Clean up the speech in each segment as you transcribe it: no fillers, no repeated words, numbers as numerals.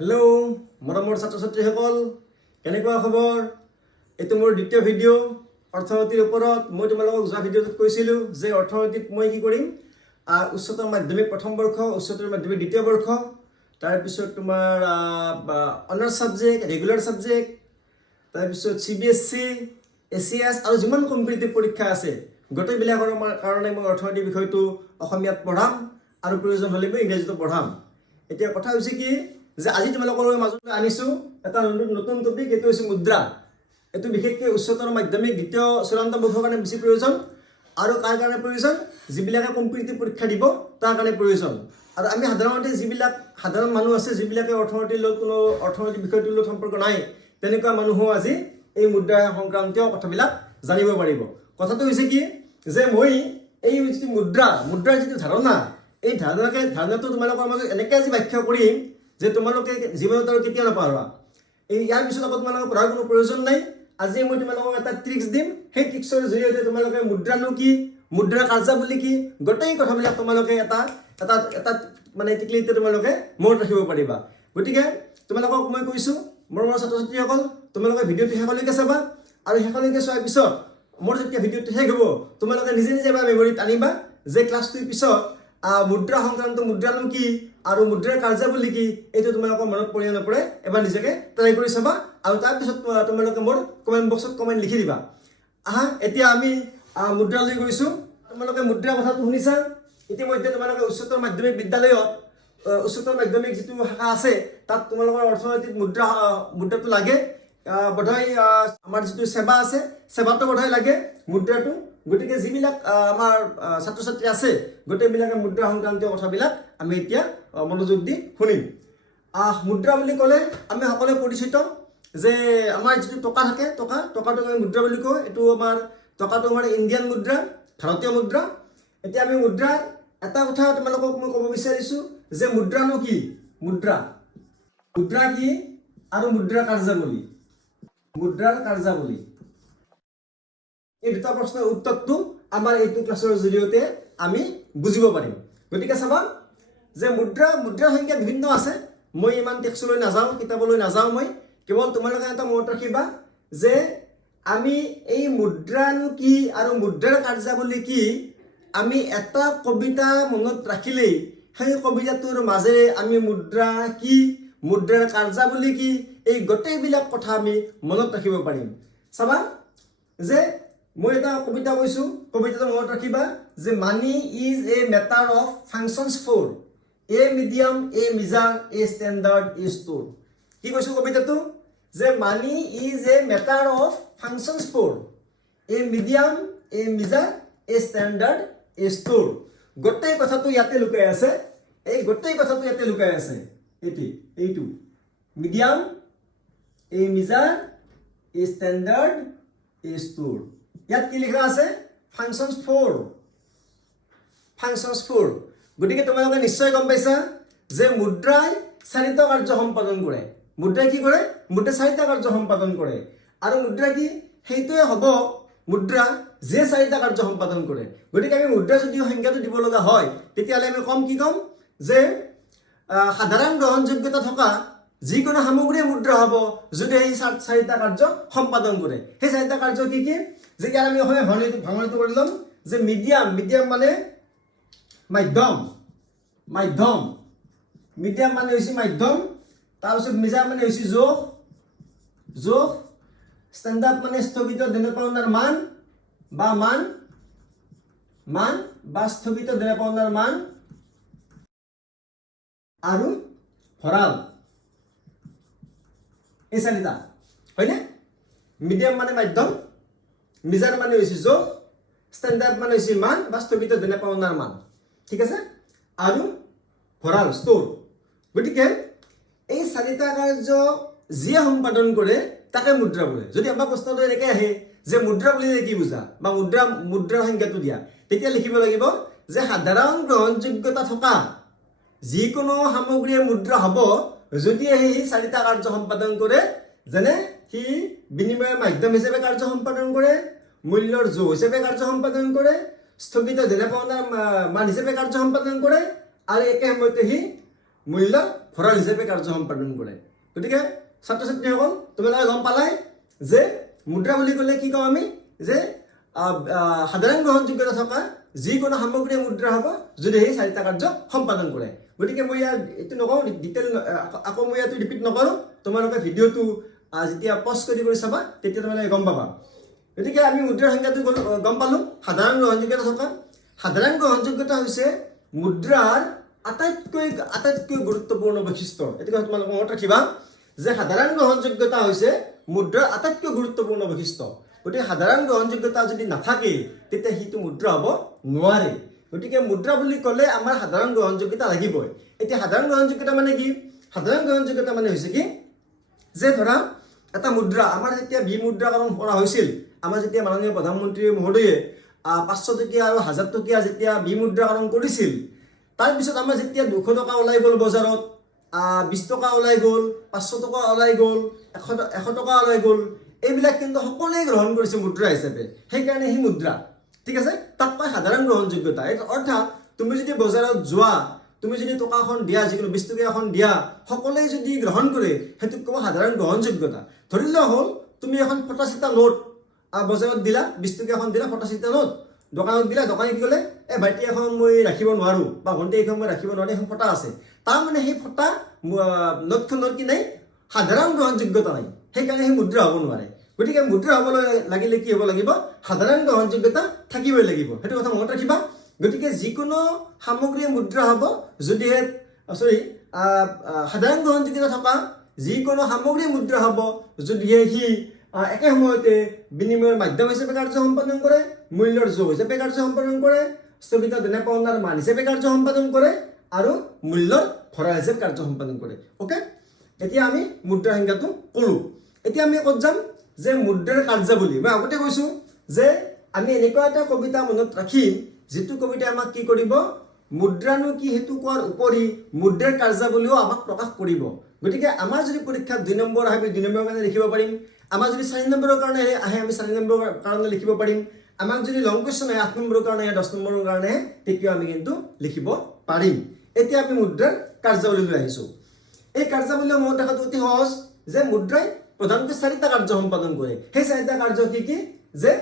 Hello' মৰমৰ ছাত্ৰ ছাত্ৰীসকল, কেনেকুৱা খবৰ? এইটো মোৰ দ্বিতীয় ভিডিঅ' অৰ্থনীতিৰ ওপৰত। মই তোমালোকক যোৱা ভিডিঅ'টোত কৈছিলোঁ যে অৰ্থনীতিত মই কি কৰিম, উচ্চতৰ মাধ্যমিক প্ৰথম বৰ্ষ, উচ্চতৰ মাধ্যমিক দ্বিতীয় বৰ্ষ, তাৰপিছত তোমাৰ অনাৰ্ছ ছাবজেক্ট, ৰেগুলাৰ ছাবজেক্ট, তাৰপিছত CBSC, ACS আৰু যিমান কম্পিটিটিভ পৰীক্ষা আছে গোটেইবিলাকৰ কাৰণে মই অৰ্থনীতিৰ বিষয়টো অসমীয়াত পঢ়াম আৰু প্ৰয়োজন হ'লে মই ইংৰাজীতো পঢ়াম। এতিয়া কথা হৈছে কি যে আজি তোমালোকৰ মাজত আনিছোঁ এটা নতুন টপিক, এইটো হৈছে মুদ্ৰা। এইটো বিশেষকৈ উচ্চতৰ মাধ্যমিক দ্বিতীয় চূড়ান্ত বৰ্ষৰ কাৰণে বেছি প্ৰয়োজন আৰু কাৰ কাৰণে প্ৰয়োজন? যিবিলাকে কম্পিটিটিভ পৰীক্ষা দিব তাৰ কাৰণে প্ৰয়োজন। আৰু আমি সাধাৰণতে যিবিলাক সাধাৰণ মানুহ আছে, যিবিলাকে অৰ্থনীতিৰ লগত কোনো অৰ্থনৈতিক বিষয়টোৰ লগত সম্পৰ্ক নাই, তেনেকুৱা মানুহো আজি এই মুদ্ৰা সংক্ৰান্তীয় কথাবিলাক জানিব পাৰিব। কথাটো হৈছে কি যে মই এই যিটো মুদ্ৰাৰ যিটো ধাৰণা, এই ধাৰণাটো তোমালোকৰ মাজত এনেকৈ আজি ব্যাখ্যা কৰিম যে তোমালোকে জীৱনত আৰু কেতিয়া নাপাহৰা। ইয়াৰ পিছত আকৌ তোমালোকে পঢ়াৰ কোনো প্ৰয়োজন নাই। আজি মই তোমালোকক এটা ট্ৰিক্স দিম, সেই ট্ৰিক্সৰ জৰিয়তে তোমালোকে মুদ্ৰানো কি, মুদ্ৰাৰ কাৰ্যাৱলী কি, গোটেই কথাবিলাক তোমালোকে এটা মানে টিকলিতে তোমালোকে মনত ৰাখিব পাৰিবা। গতিকে তোমালোকক মই কৈছোঁ, মোৰ ছাত্ৰ ছাত্ৰীসকল, তোমালোকে ভিডিঅ'টো শেষলৈকে চাবা আৰু শেষলৈকে চোৱাৰ পিছত মোৰ যেতিয়া ভিডিঅ'টো শেষ হ'ব তোমালোকে নিজে এবাৰ মেমৰিত আনিবা যে ক্লাছ 2 পিছত মুদ্ৰা সংক্ৰান্ত মুদ্ৰানো কি আৰু মুদ্ৰাৰ কাৰ্যাৱলী কি, এইটো তোমালোকৰ মনত পৰে নপৰে এবাৰ নিজকে ট্ৰাই কৰি চাবা আৰু তাৰপিছত তোমালোকে মোৰ কমেণ্ট বক্সত কমেণ্ট লিখি দিবা। এতিয়া আমি মুদ্ৰালৈ গৈছোঁ। তোমালোকে মুদ্ৰা কথাটো শুনিছা। ইতিমধ্যে তোমালোকে উচ্চতৰ মাধ্যমিক বিদ্যালয়ত উচ্চতৰ মাধ্যমিক যিটো শাখা আছে তাত তোমালোকৰ অৰ্থনৈতিক মুদ্ৰাটো লাগে। বোধহয় আমাৰ যিটো সেৱা আছে, সেৱাটো বোধহয় লাগে মুদ্ৰাটো। গতিকে যিবিলাক আমাৰ ছাত্ৰ ছাত্ৰী আছে গোটেইবিলাকে মুদ্ৰা সংক্ৰান্তীয় কথাবিলাক আমি এতিয়া মনোযোগ দি শুনিম। মুদ্ৰা বুলি ক'লে আমি সকলোৱে পৰিচিত যে আমাৰ যিটো টকা থাকে, টকাটো আমি মুদ্ৰা বুলি কওঁ। এইটো টকাটো আমাৰ ইণ্ডিয়ান মুদ্ৰা, ভাৰতীয় মুদ্ৰা। এতিয়া আমি মুদ্ৰাৰ এটা কথা তোমালোকক মই ক'ব বিচাৰিছোঁ যে মুদ্ৰানো কি, মুদ্ৰা কি আৰু মুদ্ৰাৰ কাৰ্যাৱলী। এই দুটা প্ৰশ্নৰ উত্তৰটো আমাৰ এইটো ক্লাছৰ জৰিয়তে আমি বুজিব পাৰিম। গতিকে চাবা যে মুদ্ৰাৰ সংখ্যা বিভিন্ন আছে। মই ইমান টেক্সলৈ নাযাওঁ, কিতাপলৈ নাযাওঁ। মই কেৱল তোমালোকে এটা মনত ৰাখিবা যে আমি এই মুদ্ৰানো কি আৰু মুদ্ৰাৰ কাৰ্যাৱলী কি, আমি এটা কবিতা মনত ৰাখিলেই সেই কবিতাটোৰ মাজেৰে আমি মুদ্ৰা কি, মুদ্ৰাৰ কাৰ্যাৱলী কি, এই গোটেইবিলাক কথা আমি মনত ৰাখিব পাৰিম। চাবা যে মই এটা কবিতা কৈছোঁ, কবিতাটো মনত ৰাখিবা যে money is a matter of functions for a medium, a measure, a standard, a store. কি কৈছোঁ কবিতাটো? যে money is a matter of functions for a medium, a measure, a standard, a store. গোটেই কথাটো ইয়াতে লুকাই আছে। এই গোটেই কথাটো ইয়াতে লুকাই আছে। এইটো medium, a measure, a standard, a store. ইয়াত কি লিখা আছে? Functions for. গতিকে তোমালোকে নিশ্চয় গম পাইছা যে মুদ্ৰাই 4টা কাৰ্য সম্পাদন কৰে। মুদ্ৰাই কি কৰে? মুদ্ৰাই 4টা কাৰ্য সম্পাদন কৰে। আৰু মুদ্ৰা কি? সেইটোৱে হ'ব মুদ্ৰা যে 4টা কাৰ্য সম্পাদন কৰে। গতিকে আমি মুদ্ৰা যদিও সংখ্যাটো দিব লগা হয় তেতিয়াহ'লে আমি কি ক'ম যে সাধাৰণ গ্ৰহণযোগ্যতা থকা যিকোনো সামগ্ৰীয়ে মুদ্ৰা হ'ব যদি সেই 4টা কাৰ্য সম্পাদন কৰে। সেই 4টা কাৰ্য কি কি? যে ইয়াৰ আমি ভাঙনিটো কৰি ল'ম যে মিডিয়াম মানে মাধ্যম, মিডিয়াম মানে হৈছে মাধ্যম। তাৰপিছত মিজাৰ মানে হৈছে জোখ, ষ্টেণ্ডাৰ্ড মানে স্থগিত দেনা পাওনাৰ মান বা স্থগিত দেনা পাওনাৰ মান, আৰু ভঁৰাল। এই 4টা হয়নে? মিডিয়াম মানে মাধ্যম, মিজাৰ মানে হৈছে জোখ, ষ্টেণ্ডাৰ্ড মানে হৈছে মান বা স্থগিত দেনা পাওনাৰ মান। ঠিক আছে? আৰু ভঁৰাল, ষ্ট'ৰ। গতিকে এই 4টা কাৰ্য যিয়ে সম্পাদন কৰে তাকে মুদ্ৰা বোলে। যদি আমাৰ প্ৰশ্নটো এনেকৈ আহে যে মুদ্ৰা বুলিলে কি বুজা বা মুদ্ৰাৰ সংজ্ঞাটো দিয়া, তেতিয়া লিখিব লাগিব যে সাধাৰণ গ্ৰহণযোগ্যতা থকা যিকোনো সামগ্ৰীয়ে মুদ্ৰা হ'ব যদি সেই 4টা কাৰ্য সম্পাদন কৰে। যেনে সি বিনিময়ৰ মাধ্যম হিচাপে কাৰ্য সম্পাদন কৰে, মূল্যৰ জোখ হিচাপে কাৰ্য সম্পাদন কৰে, স্থগিত দেনা পাওনাৰ মান হিচাপে কাৰ্য সম্পাদন কৰে, আৰু একে সময়তে সি মূল্যৰ ভঁৰাল হিচাপে কাৰ্য সম্পাদন কৰে গতিকে ছাত্ৰ ছাত্ৰীসকল তোমালোকে গম পালাই যে মুদ্ৰা বুলি ক'লে কি কওঁ আমি যে সাধাৰণ গ্ৰহণযোগ্যতা থকা যিকোনো সামগ্ৰীয়ে মুদ্ৰা হ'ব যদি সেই চাৰিটা কাৰ্য সম্পাদন কৰে গতিকে মই ইয়াৰ এইটো নকওঁ ডিটেইল আকৌ মই ইয়াতো ৰিপিট নকৰোঁ তোমালোকে ভিডিঅ'টো যেতিয়া পজ কৰি চাবা তেতিয়া তোমালোকে গম পাবা গতিকে আমি মুদ্ৰাৰ সংজ্ঞাটো গম পালোঁ সাধাৰণ গ্ৰহণযোগ্যতা থকা সাধাৰণ গ্ৰহণযোগ্যতা হৈছে মুদ্ৰাৰ আটাইতকৈ গুৰুত্বপূৰ্ণ বৈশিষ্ট্য এইটো কথা তোমালোকে মনত ৰাখিবা যে সাধাৰণ গ্ৰহণযোগ্যতা হৈছে মুদ্ৰাৰ আটাইতকৈ গুৰুত্বপূৰ্ণ বৈশিষ্ট্য গতিকে সাধাৰণ গ্ৰহণযোগ্যতা যদি নাথাকে তেতিয়া সেইটো মুদ্ৰা হ'ব নোৱাৰে গতিকে মুদ্ৰা বুলি ক'লে আমাৰ সাধাৰণ গ্ৰহণযোগ্যতা লাগিবই এতিয়া সাধাৰণ গ্ৰহণযোগ্যতা মানে কি সাধাৰণ গ্ৰহণযোগ্যতা মানে হৈছে কি যে ধৰা এটা মুদ্ৰা আমাৰ যেতিয়া বিমুদ্ৰাকৰণ কৰা হৈছিল আমাৰ যেতিয়া মাননীয় প্ৰধানমন্ত্ৰী মহোদয়ে 500 টকীয়া আৰু 1000 টকীয়া যেতিয়া বিমুদ্ৰাকৰণ কৰিছিল তাৰপিছত আমাৰ যেতিয়া 200 টকা ওলাই গ'ল বজাৰত 20 টকা ওলাই গ'ল 500 টকা ওলাই গ'ল 100 টকা ওলাই গ'ল এইবিলাক কিন্তু সকলোৱে গ্ৰহণ কৰিছে মুদ্ৰা হিচাপে সেইকাৰণে সেই মুদ্ৰা ঠিক আছে তাক কয় সাধাৰণ গ্ৰহণযোগ্যতা অৰ্থাৎ তুমি যদি বজাৰত যোৱা তুমি যদি টকাখন দিয়া যিকোনো 20 টকা এখন দিয়া সকলোৱে যদি গ্ৰহণ কৰে সেইটোক ক'ব সাধাৰণ গ্ৰহণযোগ্যতা ধৰি লোৱা হ'ল তুমি এখন ফটাচিটা নোট বজাৰত দিলা 20 টকা এখন দিলা ফটাচিটা নোট দোকানত দিলা দোকানী কি ক'লে ভাইটি এখন মই ৰাখিব নোৱাৰোঁ বা ভণ্টি এখন মই ৰাখিব নোৱাৰোঁ এখন ফটা আছে তাৰমানে সেই ফটা নোটখনৰ কি নাই সাধাৰণ গ্ৰহণযোগ্যতা নাই সেইকাৰণে সেই মুদ্ৰা হ'ব নোৱাৰে গতিকে মুদ্ৰা হ'বলৈ লাগিলে কি হ'ব লাগিব সাধাৰণ গ্ৰহণযোগ্যতা থাকিবই লাগিব সেইটো কথা মনত ৰাখিবা গতিকে যিকোনো সামগ্ৰীয়ে মুদ্ৰা হ'ব যদিহে সাধাৰণ গ্ৰহণযোগ্যতা থকা যিকোনো সামগ্ৰীয়ে মুদ্ৰা হ'ব যদিহে সি একে সময়তে বিনিময়ৰ মাধ্যম হিচাপে কাৰ্য সম্পাদন কৰে মূল্যৰ যোগ হিচাপে কাৰ্য সম্পাদন কৰে স্থগিত দেনা পাওনাৰ মান হিচাপে কাৰ্য সম্পাদন কৰে আৰু মূল্যৰ ভঁৰাল হিচাপে কাৰ্য সম্পাদন কৰে ওকে এতিয়া আমি মুদ্ৰাৰ সংজ্ঞাটো ক'লোঁ এতিয়া আমি ক'ত যাম যে মুদ্ৰাৰ কাৰ্যাৱলী মই আগতে কৈছোঁ যে আমি এনেকুৱা এটা কবিতা মনত ৰাখিম যিটো কবিতাই আমাক কি কৰিব মুদ্ৰানো কি সেইটো কোৱাৰ উপৰি মুদ্ৰাৰ কাৰ্যাৱলীও আমাক প্ৰকাশ কৰিব গতিকে আমাৰ যদি পৰীক্ষাত 2 নম্বৰ আহে 2 নম্বৰৰ কাৰণে লিখিব পাৰিম আমাৰ যদি 4 নম্বৰৰ কাৰণে আহে আমি 4 নম্বৰৰ কাৰণে লিখিব পাৰিম আমাক যদি লং কুৱেশ্যন আহে 8 নম্বৰৰ কাৰণে 10 নম্বৰৰ কাৰণে তেতিয়া আমি কিন্তু লিখিব পাৰিম এতিয়া আমি মুদ্ৰাৰ কাৰ্যাৱলীলৈ আহিছোঁ এই কাৰ্যাৱলী মনত ৰখাটো অতি সহজ যে মুদ্ৰাই প্ৰধানকৈ 4টা কাৰ্য সম্পাদন কৰে সেই 4টা কাৰ্য কি যে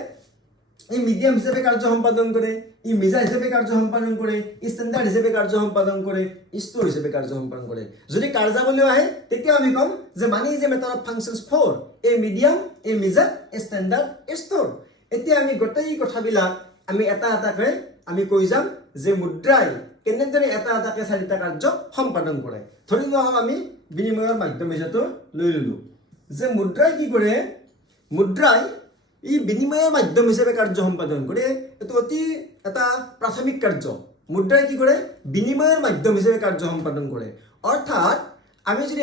ই মিডিয়াম হিচাপে কাৰ্য সম্পাদন কৰে ই মেজাৰ হিচাপে কাৰ্য সম্পাদন কৰে ই ষ্টেণ্ডাৰ্ড হিচাপে কাৰ্য সম্পাদন কৰে ই ষ্ট'ৰ হিচাপে কাৰ্য সম্পাদন কৰে যদি কাৰ্যাৱলী আহে তেতিয়া আমি ক'ম যে money is a matter of functions for a medium a measure a standard a store এতিয়া আমি গোটেই কথাবিলাক আমি এটা এটাকৈ আমি কৈ যাম যে মুদ্ৰাই কেনেদৰে এটা এটাকৈ 4টা কাৰ্য সম্পাদন কৰে ধৰি লোৱা হ'ল আমি বিনিময়ৰ মাধ্যম হিচাপে লৈ ল'লোঁ যে মুদ্ৰাই কি কৰে মুদ্ৰাই ই বিনিময়ৰ মাধ্যম হিচাপে কাৰ্য সম্পাদন কৰে এইটো অতি এটা প্ৰাথমিক কাৰ্য মুদ্ৰাই কি কৰে বিনিময়ৰ মাধ্যম হিচাপে কাৰ্য সম্পাদন কৰে অৰ্থাৎ আমি যদি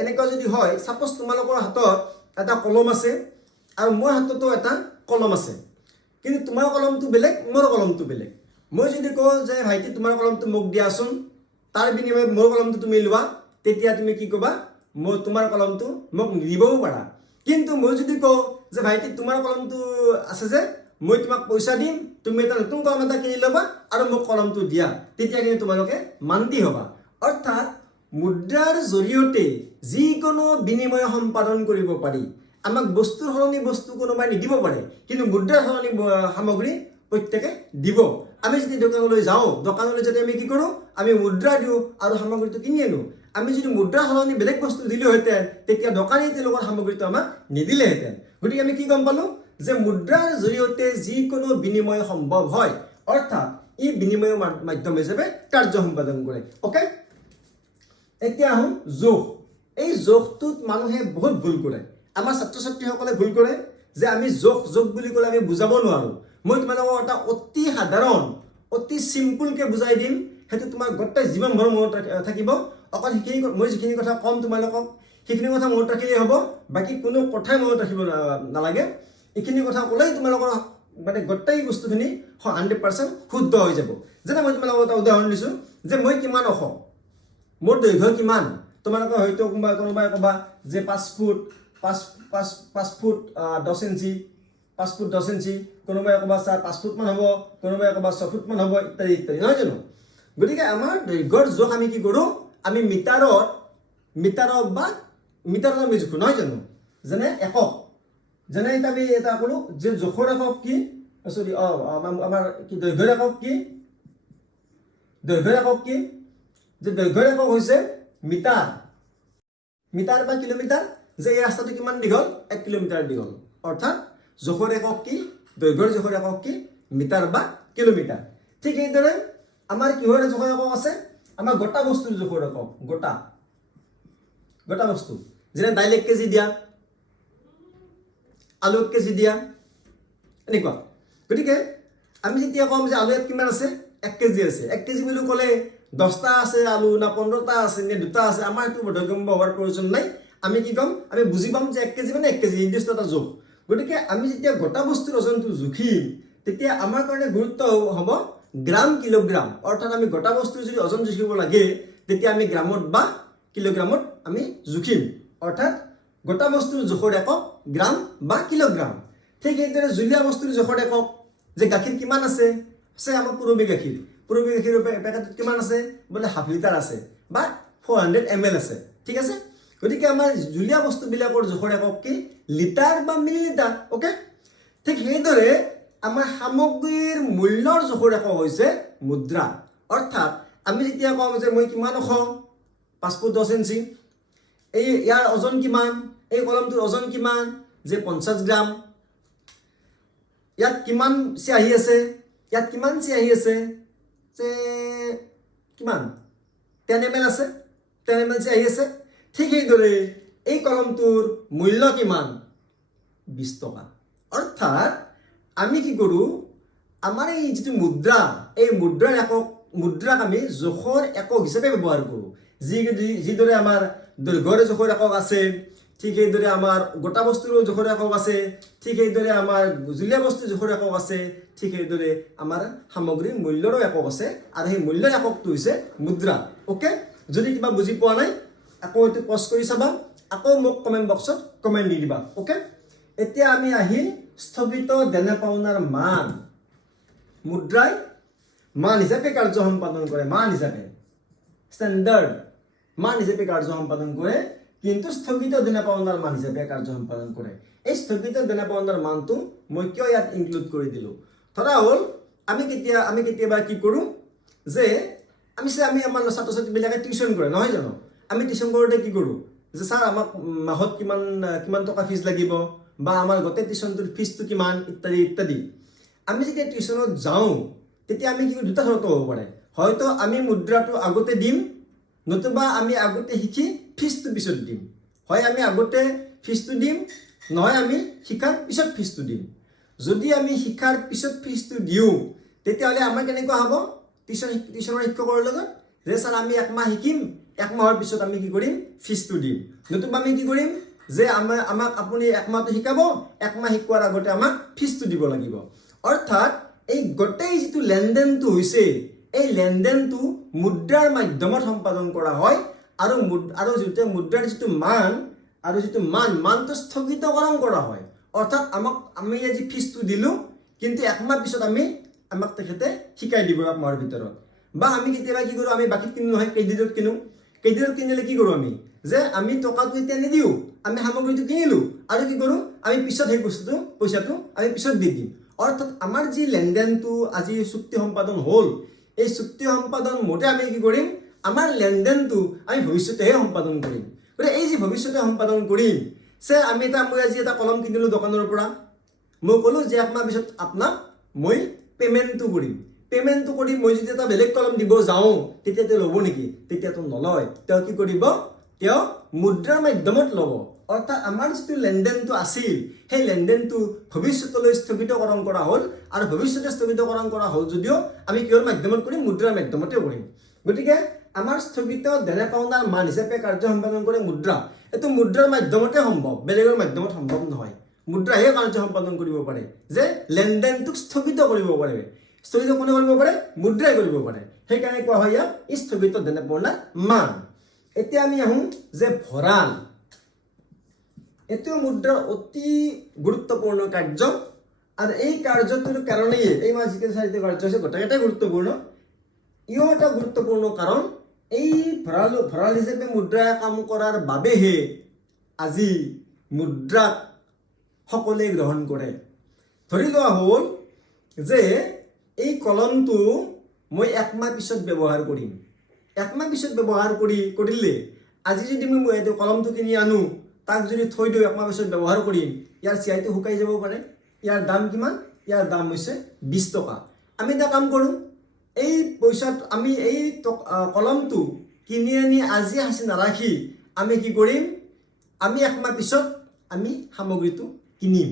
এনেকুৱা যদি হয় সাপোজ তোমালোকৰ হাতত এটা কলম আছে আৰু মোৰ হাততো এটা কলম আছে কিন্তু তোমাৰ কলমটো বেলেগ মোৰ কলমটো বেলেগ মই যদি কওঁ যে ভাইটি তোমাৰ কলমটো মোক দিয়াচোন তাৰ বিনিময়ত মোৰ কলমটো তুমি লোৱা তেতিয়া তুমি কি ক'বা মই তোমাৰ কলমটো মোক নিদিবও পাৰা কিন্তু মই যদি কওঁ যে ভাইটি তোমাৰ কলমটো আছে যে মই তোমাক পইচা দিম তুমি এটা নতুন কলম এটা কিনি ল'বা আৰু মোক কলমটো দিয়া তেতিয়া কিন্তু তোমালোকে মান্তি হ'বা অৰ্থাৎ মুদ্ৰাৰ জৰিয়তে যিকোনো বিনিময় সম্পাদন কৰিব পাৰি আমাক বস্তুৰ সলনি বস্তু কোনোবাই নিদিব পাৰে কিন্তু মুদ্ৰাৰ সলনি সামগ্ৰী প্ৰত্যেকে দিব আমি যদি দোকানলৈ যাওঁ দোকানলৈ যদি আমি কি কৰোঁ আমি মুদ্ৰা দিওঁ আৰু সামগ্ৰীটো কিনি আনো আমি যদি মুদ্ৰা সলনি বেলেগ বস্তু দিলোহেঁতেন তেতিয়া দোকানীয়ে তেওঁলোকৰ সামগ্ৰীটো আমাক নিদিলেহেঁতেন গতিকে আমি কি গম পালোঁ যে মুদ্ৰাৰ জৰিয়তে যিকোনো বিনিময় সম্ভৱ হয় অৰ্থাৎ ই বিনিময়ৰ মাধ্যম হিচাপে কাৰ্য সম্পাদন কৰে ওকে এতিয়া আহোঁ যোগ এই যোগটোত মানুহে বহুত ভুল কৰে আমাৰ ছাত্ৰ ছাত্ৰীসকলে ভুল কৰে যে আমি যোগ বুলি ক'লে আমি বুজাব নোৱাৰোঁ মই তোমালোকক এটা অতি সাধাৰণ অতি চিম্পুলকৈ বুজাই দিম সেইটো তোমাৰ গোটেই জীৱন ভৰ মনত থাকিব অকল সেইখিনি মই যিখিনি কথা ক'ম তোমালোকক সেইখিনি কথা মনত ৰাখিলেই হ'ব বাকী কোনো কথাই মনত ৰাখিব নালাগে এইখিনি কথা ক'লেই তোমালোকৰ মানে গোটেই বস্তুখিনি 100% শুদ্ধ হৈ যাব যেনে মই তোমালোকক এটা উদাহৰণ দিছোঁ যে মই কিমান ওখ মোৰ দৈৰ্ঘ্য কিমান তোমালোকে হয়তো কোনোবাই ক'বা যে 5 ফুট 10 ইঞ্চি 5 ফুট 10 ইঞ্চি কোনোবাই ক'বা 5 ফুটমান হ'ব কোনোবাই ক'বা 6 ফুটমান হ'ব ইত্যাদি ইত্যাদি নহয় জানো গতিকে আমাৰ দৈৰ্ঘ্যৰ জোখ আমি কি কৰোঁ আমি মিটাৰত বা মিটাৰত আমি জোখো নহয় জানো যেনে একক যেনে এতিয়া আমি এটা ক'লোঁ যে জোখৰ একক কি চৰি আমাৰ কি দৈৰ্ঘ্যৰ একক কি যে দৈৰ্ঘ্যৰ একক হৈছে মিটাৰ বা কিলোমিটাৰ যে এই ৰাস্তাটো কিমান দীঘল 1 কিলোমিটাৰ দীঘল অৰ্থাৎ জোখৰ একক কি দৈৰ্ঘ্যৰ জোখৰ একক কি মিটাৰ বা কিলোমিটাৰ ঠিক এইদৰে আমাৰ কিহৰ জোখৰ একক আছে আমাৰ গোটা বস্তুৰ জোখৰ একক গোটা বস্তু যেনে দাইল 1 কেজি দিয়া আলু 1 কেজি দিয়া এনেকুৱা গতিকে আমি যেতিয়া কম যে আলু কিমান আছে 1 কেজি আছে 1 কেজি বুলি ক'লে 10টা আছে আলু না 15টা আছে নে 2টা আছে আমাৰ এইটো বোধগম্য হোৱাৰ প্ৰয়োজন নাই আমি কি কম আমি বুজি পাম যে 1 কেজি মানে 1 কেজি নিৰ্দিষ্ট এটা জোখ গতিকে আমি যেতিয়া গোটা বস্তুৰ ওজনটো জুখিম তেতিয়া আমাৰ কাৰণে গুৰুত্ব হ'ব গ্ৰাম কিলোগ্ৰাম অৰ্থাৎ আমি গোটা বস্তুৰ যদি ওজন জুখিব লাগে তেতিয়া আমি গ্ৰামত বা কিলোগ্ৰামত আমি জুখিম অৰ্থাৎ গোটা বস্তুৰ জোখৰ একক গ্ৰাম বা কিলোগ্ৰাম ঠিক এইদৰে জুলীয়া বস্তুৰ জোখৰ একক যে গাখীৰ কিমান আছে আমাৰ পুৰবী গাখীৰৰ পেকেটত কিমান আছে বোলে হাফ লিটাৰ আছে বা 400 ml আছে ঠিক আছে গতিকে আমাৰ জুলীয়া বস্তুবিলাকৰ জোখৰ একক কি লিটাৰ বা মিলিলিটাৰ ওকে ঠিক সেইদৰে আমাৰ সামগ্ৰীৰ মূল্যৰ জোখৰ একক হৈছে মুদ্ৰা অৰ্থাৎ আমি যেতিয়া কওঁ যে মই কিমান ওখ 5 ফুট 10 ইঞ্চি ইয়াৰ ওজন কিমান এই কলমটোৰ ওজন কিমান যে 50 গ্ৰাম ইয়াত কিমান চিয়াহী আছে যে কিমান 10 ml আছে 10 ml চিয়াহী আছে ঠিক সেইদৰে এই কলমটোৰ মূল্য কিমান 20 টকা অৰ্থাৎ আমি কি কৰোঁ আমাৰ এই যিটো মুদ্ৰা এই মুদ্ৰাক আমি জোখৰ একক হিচাপে ব্যৱহাৰ কৰোঁ যিদৰে আমাৰ দৈৰ্ঘ্যৰ জোখৰ একক আছে ঠিক সেইদৰে আমাৰ গোটা বস্তুৰ জোখৰ একক আছে ঠিক সেইদৰে আমাৰ জুলীয়া বস্তুৰ জোখৰ একক আছে ঠিক সেইদৰে আমাৰ সামগ্ৰীৰ মূল্যৰো একক আছে আৰু সেই মূল্যৰ এককটো হৈছে মুদ্ৰা ওকে যদি কিবা বুজি পোৱা নাই আকৌ এইটো পজ কৰি চাবা আকৌ মোক কমেণ্ট বক্সত কমেণ্ট দি দিবা ওকে এতিয়া আমি আহিম স্থগিত দেনা পাওনাৰ মান মুদ্ৰাই মান হিচাপে কাৰ্য সম্পাদন কৰে মান হিচাপে ষ্টেণ্ডাৰ্ড মান হিচাপে কাৰ্য সম্পাদন কৰে কিন্তু স্থগিত দেনা পাওনাৰ মান হিচাপে কাৰ্য সম্পাদন কৰে এই স্থগিত দেনা পাওনাৰ মানটো মই কিয় ইয়াত ইনক্লুড কৰি দিলোঁ ধৰা হ'ল আমি কেতিয়াবা কি কৰোঁ যে আমি আমাৰ ছাত্ৰ ছাত্ৰীবিলাকে টিউশ্যন কৰে নহয় জানো আমি টিউশ্যন কৰোঁতে কি কৰোঁ যে ছাৰ আমাক মাহত কিমান টকা ফিজ লাগিব বা আমাৰ গোটেই টিউশ্যনটোৰ ফিজটো কিমান ইত্যাদি আমি যেতিয়া টিউশ্যনত যাওঁ তেতিয়া আমি কি দুটা ধৰণত হ'ব পাৰে হয়তো আমি মুদ্ৰাটো আগতে দিম নতুবা আমি আগতে শিকি ফিজটো পিছত দিম হয় আমি আগতে ফিজটো দিম নহয় আমি শিকাৰ পিছত ফিজটো দিম যদি আমি শিকাৰ পিছত ফিজটো দিওঁ তেতিয়াহ'লে আমাৰ কেনেকুৱা হ'ব টিউশ্যনৰ শিক্ষকৰ লগত যে ছাৰ আমি 1 মাহ শিকিম 1 মাহৰ পিছত আমি কি কৰিম ফিজটো দিম নতুবা আমি কি কৰিম যে আমাক আপুনি 1 মাহটো শিকাব 1 মাহ শিকোৱাৰ আগতে আমাক ফিজটো দিব লাগিব অৰ্থাৎ এই গোটেই যিটো লেনদেনটো হৈছে এই লেনদেনটো মুদ্ৰাৰ মাধ্যমত সম্পাদন কৰা হয় আৰু যেতিয়া মুদ্ৰাৰ যিটো মানটো স্থগিতকৰণ কৰা হয় অৰ্থাৎ আমি আজি ফিজটো দিলোঁ কিন্তু 1 মাহ পিছত আমাক তেখেতে শিকাই দিব 1 মাহৰ ভিতৰত বা আমি কেতিয়াবা কি কৰোঁ আমি বাকীত কিনো নহয় ক্ৰেডিটত কিনিলে কি কৰোঁ আমি যে আমি টকাটো এতিয়া নিদিওঁ আমি সামগ্ৰীটো কিনিলোঁ আৰু কি কৰোঁ আমি পিছত সেই পইচাটো আমি পিছত দি দিম অৰ্থাৎ আমাৰ যি লেনদেনটো আজি চুক্তি সম্পাদন হ'ল এই চুক্তি সম্পাদন মতে আমি কি কৰিম আমাৰ লেনদেনটো আমি ভৱিষ্যতেহে সম্পাদন কৰিম গতিকে এই যি ভৱিষ্যতে সম্পাদন কৰিম মই আজি এটা কলম কিনিলোঁ দোকানৰ পৰা মই ক'লোঁ যে 1 মাহ পিছত আপোনাক মই পে'মেণ্টটো কৰি মই যদি এটা বেলেগ কলম দিব যাওঁ তেতিয়া তেওঁ ল'ব নেকি তেতিয়াতো নলয় তেওঁ কি কৰিব তেওঁ মুদ্ৰাৰ মাধ্যমত ল'ব অৰ্থাৎ আমাৰ যিটো লেনদেনটো আছিল সেই লেনদেনটো ভৱিষ্যতলৈ স্থগিতকৰণ কৰা হ'ল আৰু ভৱিষ্যতে স্থগিতকৰণ কৰা হ'ল যদিও আমি কিহৰ মাধ্যমত কৰিম মুদ্ৰাৰ মাধ্যমতে কৰিম গতিকে আমাৰ স্থগিত দেনা পাওনাৰ মান হিচাপে কাৰ্য সম্পাদন কৰে মুদ্ৰা এইটো মুদ্ৰাৰ মাধ্যমতে সম্ভৱ বেলেগৰ মাধ্যমত সম্ভৱ নহয় মুদ্ৰাহে কাৰ্য সম্পাদন কৰিব পাৰে যে লেনদেনটোক স্থগিত কৰিব পাৰে স্থগিত কোনে কৰিব পাৰে মুদ্ৰাই কৰিব পাৰে সেইকাৰণে কোৱা হয় ইয়াক স্থগিত দেনা পাওনাৰ মান এতিয়া আমি আহোঁ যে ভঁৰাল এইটো মুদ্ৰাৰ অতি গুৰুত্বপূৰ্ণ কাৰ্য আৰু এই কাৰ্যটোৰ কাৰণেই এই যিকেইটা 4টা কাৰ্য আছে গোটেইকেইটাই গুৰুত্বপূৰ্ণ ইও এটা গুৰুত্বপূৰ্ণ কাৰণ এই ভঁৰাল হিচাপে মুদ্ৰা কাম কৰাৰ বাবেহে আজি মুদ্ৰাক সকলোৱে গ্ৰহণ কৰে। ধৰি লোৱা হ'ল যে এই কলমটো মই 1 মাহ পিছত ব্যৱহাৰ কৰিম। 1 মাহ পিছত ব্যৱহাৰ কৰিলে আজি যদি মই এইটো কলমটো কিনি আনো, তাক যদি থৈ দিওঁ 1 মাহ পিছত ব্যৱহাৰ কৰিম, ইয়াৰ চিয়াহীটো শুকাই যাব পাৰে। ইয়াৰ দাম কিমান? ইয়াৰ দাম হৈছে 20 টকা। আমি এটা কাম কৰোঁ, এই পইচাত আমি এই কলমটো কিনি আনি আজি সাঁচি নাৰাখি আমি কি কৰিম, আমি 1 মাহ পিছত আমি সামগ্ৰীটো কিনিম।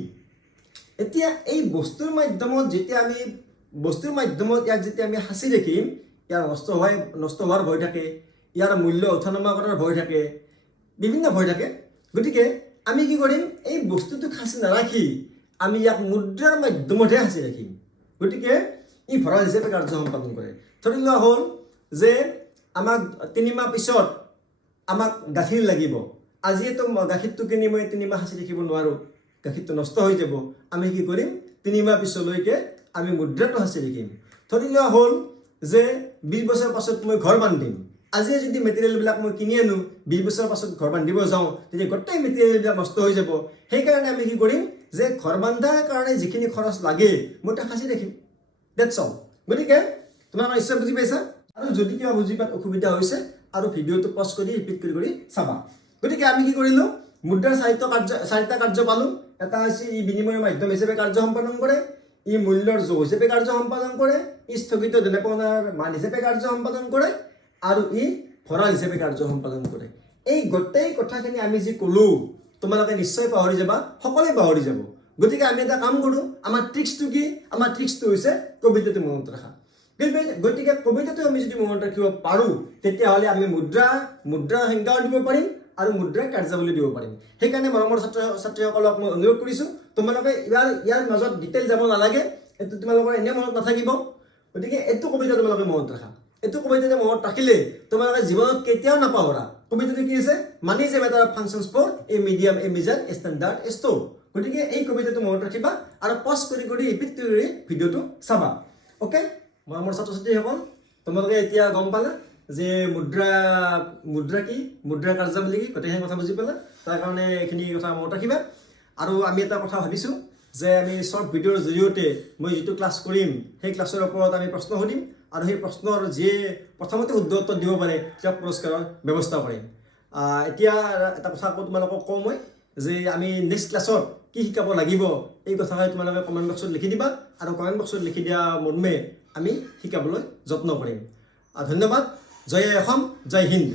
এতিয়া এই বস্তুৰ মাধ্যমত যেতিয়া আমি ইয়াক যেতিয়া আমি সাঁচি ৰাখিম, ইয়াৰ নষ্ট হোৱাৰ ভয় থাকে, ইয়াৰ মূল্য উঠানমা কৰাৰ ভয় থাকে, বিভিন্ন ভয় থাকে। গতিকে আমি কি কৰিম, এই বস্তুটোক সাঁচি নাৰাখি আমি ইয়াক মুদ্ৰাৰ মাধ্যমতহে সাঁচি ৰাখিম। গতিকে ই ভঁৰাল হিচাপে কাৰ্য সম্পাদন কৰে। ধৰি লোৱা হ'ল যে আমাক 3 মাহ পিছত আমাক গাখীৰ লাগিব। আজিয়েতো গাখীৰটো কিনি মই 3 মাহ সাঁচি ৰাখিব নোৱাৰোঁ, গাখীৰটো নষ্ট হৈ যাব। আমি কি কৰিম, 3 মাহ পিছলৈকে আমি মুদ্ৰাটো সাঁচি ৰাখিম। ধৰি লোৱা হ'ল যে 20 বছৰ পাছত মই ঘৰ বান্ধিম। আজিয়ে যদি মেটেৰিয়েলবিলাক মই কিনি আনো, 20 বছৰ পাছত ঘৰ বান্ধিব যাওঁ, তেতিয়া গোটেই মেটেৰিয়েলবিলাক নষ্ট হৈ যাব। সেইকাৰণে আমি কি কৰিম, যে ঘৰ বান্ধাৰ কাৰণে যিখিনি খৰচ লাগে মই তাক সাঁচি ৰাখিম। That's all. গতিকে তোমালোকে নিশ্চয় বুজি পাইছা। আৰু যদি কিবা বুজি পোৱাত অসুবিধা হৈছে আৰু ভিডিঅ'টো পজ কৰি ৰিপিট কৰি চাবা। গতিকে আমি কি কৰিলোঁ, মুদ্ৰাৰ 4টা কাৰ্য পালোঁ। এটা হৈছে ই বিনিময়ৰ মাধ্যম হিচাপে কাৰ্য সম্পাদন কৰে, ই মূল্যৰ জোখ হিচাপে কাৰ্য সম্পাদন কৰে, ই স্থগিত দেনাপনাৰ মান হিচাপে কাৰ্য সম্পাদন কৰে, আৰু ই ভঁৰাল হিচাপে কাৰ্য সম্পাদন কৰে। এই গোটেই কথাখিনি আমি যি ক'লোঁ তোমালোকে নিশ্চয় পাহৰি যাবা, সকলোৱে পাহৰি যাব। গতিকে আমি এটা কাম কৰোঁ, আমাৰ ট্ৰিক্সটো কি? আমাৰ ট্ৰিক্সটো হৈছে কবিতাটো মনত ৰখা। গতিকে কবিতাটো আমি যদি মনত ৰাখিব পাৰোঁ, তেতিয়াহ'লে আমি মুদ্ৰাৰ সংজ্ঞাও দিব পাৰিম আৰু মুদ্ৰাৰ কাৰ্যাৱলী দিব পাৰিম। সেইকাৰণে মৰমৰ ছাত্ৰ ছাত্ৰীসকলক মই অনুৰোধ কৰিছোঁ, তোমালোকে ইয়াৰ মাজত ডিটেইল যাব নালাগে, এইটো তোমালোকৰ এনেই মনত নাথাকিব। গতিকে এইটো কবিতা তোমালোকে মনত ৰাখা। এইটো কবিতাটো মনত ৰাখিলে তোমালোকে জীৱনত কেতিয়াও নাপাহৰা। কবিতাটো কি আছে? মানি যে matter of functions for a medium, a measure, a standard, a store. গতিকে এই কবিতাটো মনত ৰাখিবা আৰু পজ কৰি ৰিপিট কৰি ভিডিঅ'টো চাবা। অ'কে, মোৰ ছাত্ৰ ছাত্ৰীসকল, তোমালোকে এতিয়া গম পালা যে মুদ্ৰা কি, মুদ্ৰাৰ কাৰ্যাৱলী কি, গোটেইখিনি কথা বুজি পালা। তাৰ কাৰণে এইখিনি কথা মনত ৰাখিবা। আৰু আমি এটা কথা ভাবিছোঁ যে আমি শ্বৰ্ট ভিডিঅ'ৰ জৰিয়তে মই যিটো ক্লাছ কৰিম, সেই ক্লাছৰ ওপৰত আমি প্ৰশ্ন সুধিম, আৰু সেই প্ৰশ্নৰ যিয়ে প্ৰথমতে শুদ্ধ উত্তৰ দিব পাৰে তেওঁক পুৰস্কাৰৰ ব্যৱস্থা কৰিম। এতিয়া এটা কথা আকৌ তোমালোকক কওঁ মই, যে আমি নেক্সট ক্লাছত কি শিকাব লাগিব এই কথাষাৰি তোমালোকে কমেণ্ট বক্সত লিখি দিবা, আৰু কমেণ্ট বক্সত লিখি দিয়া মৰ্মে আমি শিকাবলৈ যত্ন কৰিম। ধন্যবাদ। জয় অসম, জয় হিন্দ।